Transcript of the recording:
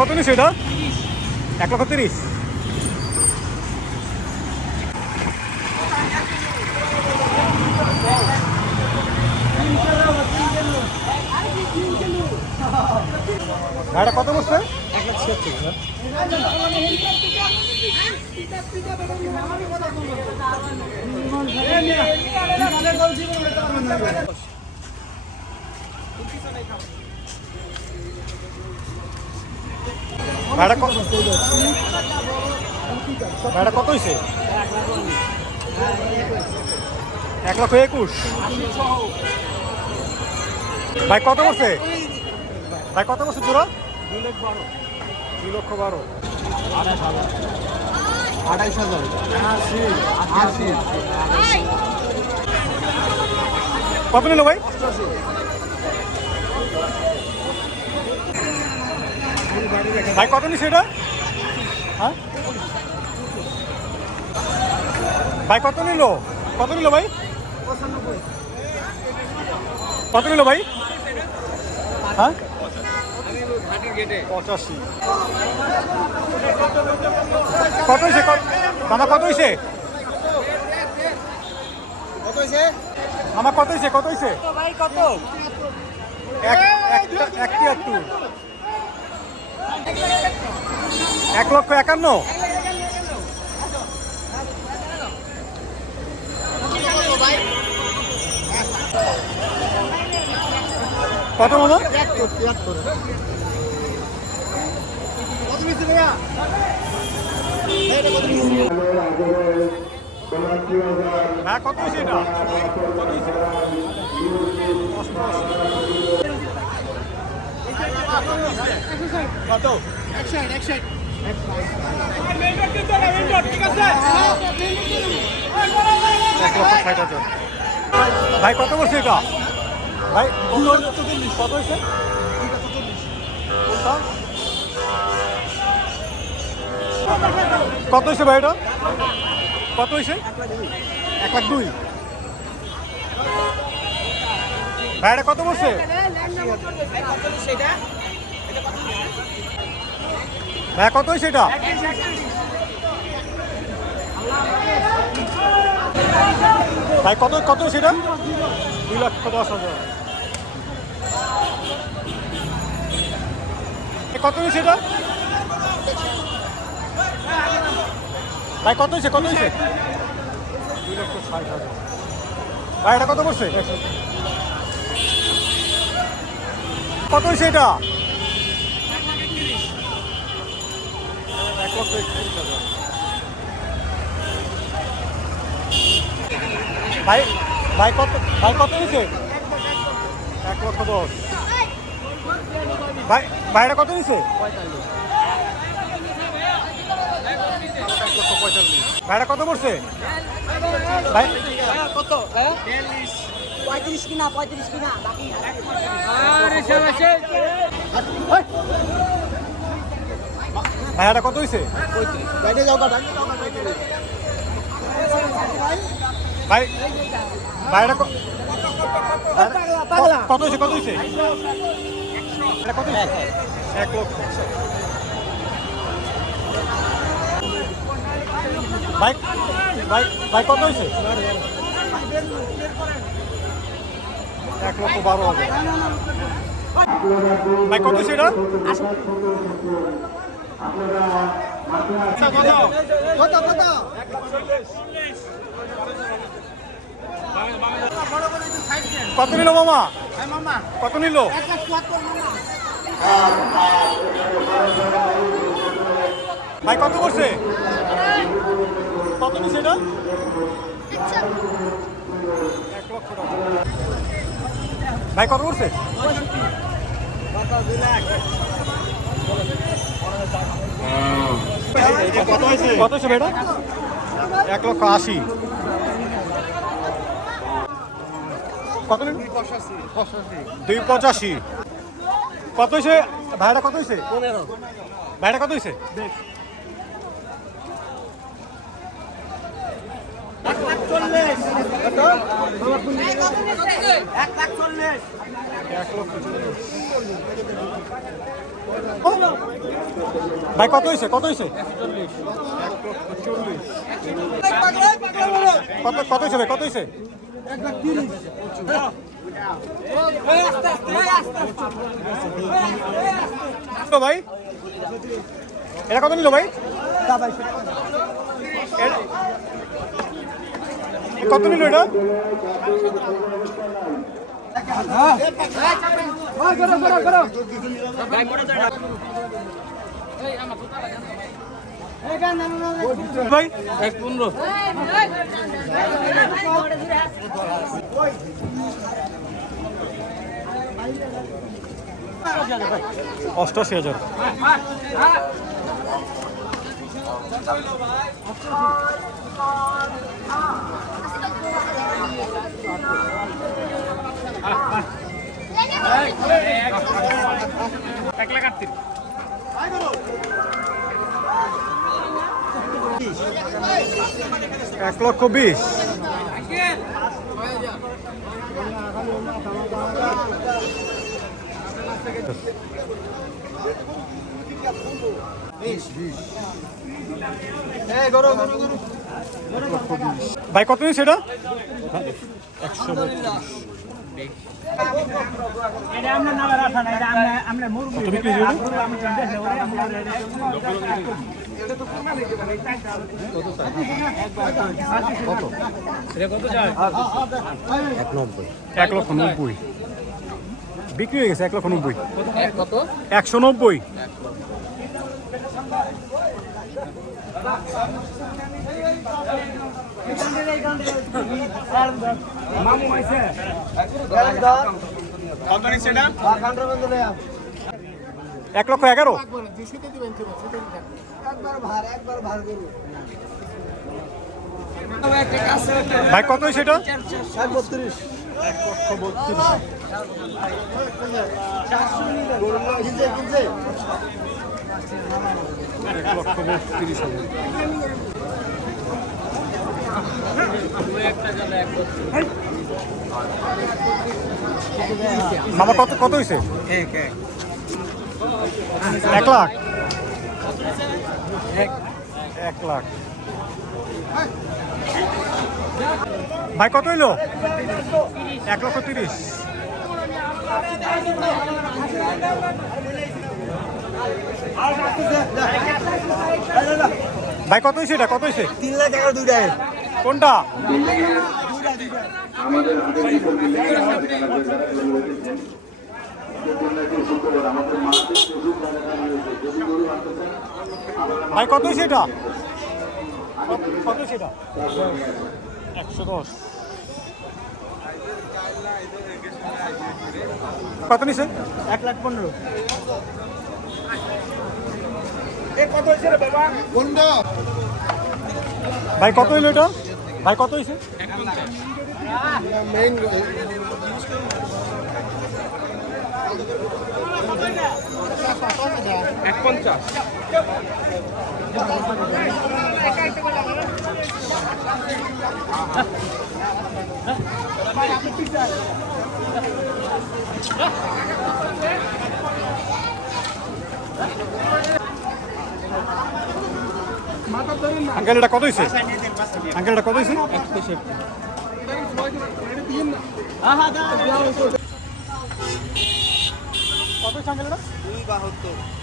কত নিচ্ছে এটা? 1,30,000। ভাইটা কত বসছে? 1,70,000। ভাইটা কত হয়েছে? 1,21,000। ভাই কত বসছে? ভাই কত বছর জোড়া? 2,12,000। 28,000। কত নিল ভাই? ভাই কত নিছে এটা? হ্যাঁ ভাই কত নিল? কত নিল ভাই? কত নিল ভাই? হ্যাঁ 85। কত হয়েছে মামা? কত হয়েছে মামা? কত হয়েছে? কত হয়েছে ভাই কত? 1,71,000। 1,51,000। কত মামা? 73। কত নিচ্ছে ভাইয়া? হ্যাঁ কত হয়েছে এটা? কত হয়েছে? কত? 160। ঠিক আছে। 1,60,000। ভাই কত বলছে এটা? ভাই কত হয়েছে? কত হয়েছে ভাই এটা? কত হয়েছে? 1,02,000। ভাই এটা কত বলছে? ভাই কত হয়েছে এটা? ভাই কত কত সেটা? 2,10,000। কত হয়েছে এটা? ভাই কত হয়েছে? কত হয়েছে? 2,60,000। ভাই এটা কত বলছে? কত হয়েছে এটা? 1,31,000। ভাই ভাই কত? ভাই কত হয়েছে? 1,10,000। ভাই ভাইটা কত হয়েছে? 1,45,000। ভাইটা কত পড়ছে? ভাই কত? 35 কিনা 35 কিনা বাকি। ভাইটা কত হয়েছে? বাইরে যাও কাটা। ভাই ভাইটা কত হয়েছে? কত হয়েছে? কত হয়েছে? 1,00,000। ভাই ভাই ভাই কত হয়েছে? 1,12,000। ভাই কত হয়েছে এটা? কত কত? কত নিল মামা? মামা কত নিল? 1,74 মামা। ভাই কত করছে? কত নিচ্ছে এটা? 1,00,000 টাকা। ভাই কত করছে? কত হয়েছে ভাইটা? 1,80,000। কত নিল? 2,85,000। কত হয়েছে ভাইটা? কত হয়েছে? 15। ভাইটা কত হয়েছে? ভাই কত হয়েছে কত হয়েছে কত কত হয়েছে ভাই কত হয়েছে ভাই এটা কত নিল ভাই কত নিল এটা ভাই 1.15 88,000 1,20,000 ভাই কত নিন সেটা 132 1,90,000 বিক্রি হয়ে গেছে 1,90,000 190 মামু আইছে কত নিন সেটা 1,11,000 ভাই কত সেটা 32 মামা কত কত হয়েছে 1 লাখ 1 লাখ ভাই কত হইলো 1,30,000 ভাই কত হয়েছে এটা কত হয়েছে 3 লাখ টাকা দুইটাই কোনটা ভাই কত হয়েছে এটা কত হয়েছে এটা 110 কত নিছে 1,15,000 কত হয়েছে রে বাবা কোনটা ভাই কত হইলো এটা ভাই কত হয়েছে মেইন 150 আঙ্কেল এটা কত হয়েছে আঙ্কেল এটা কত হয়েছে কত হয়েছে আঙ্কেল এটা 272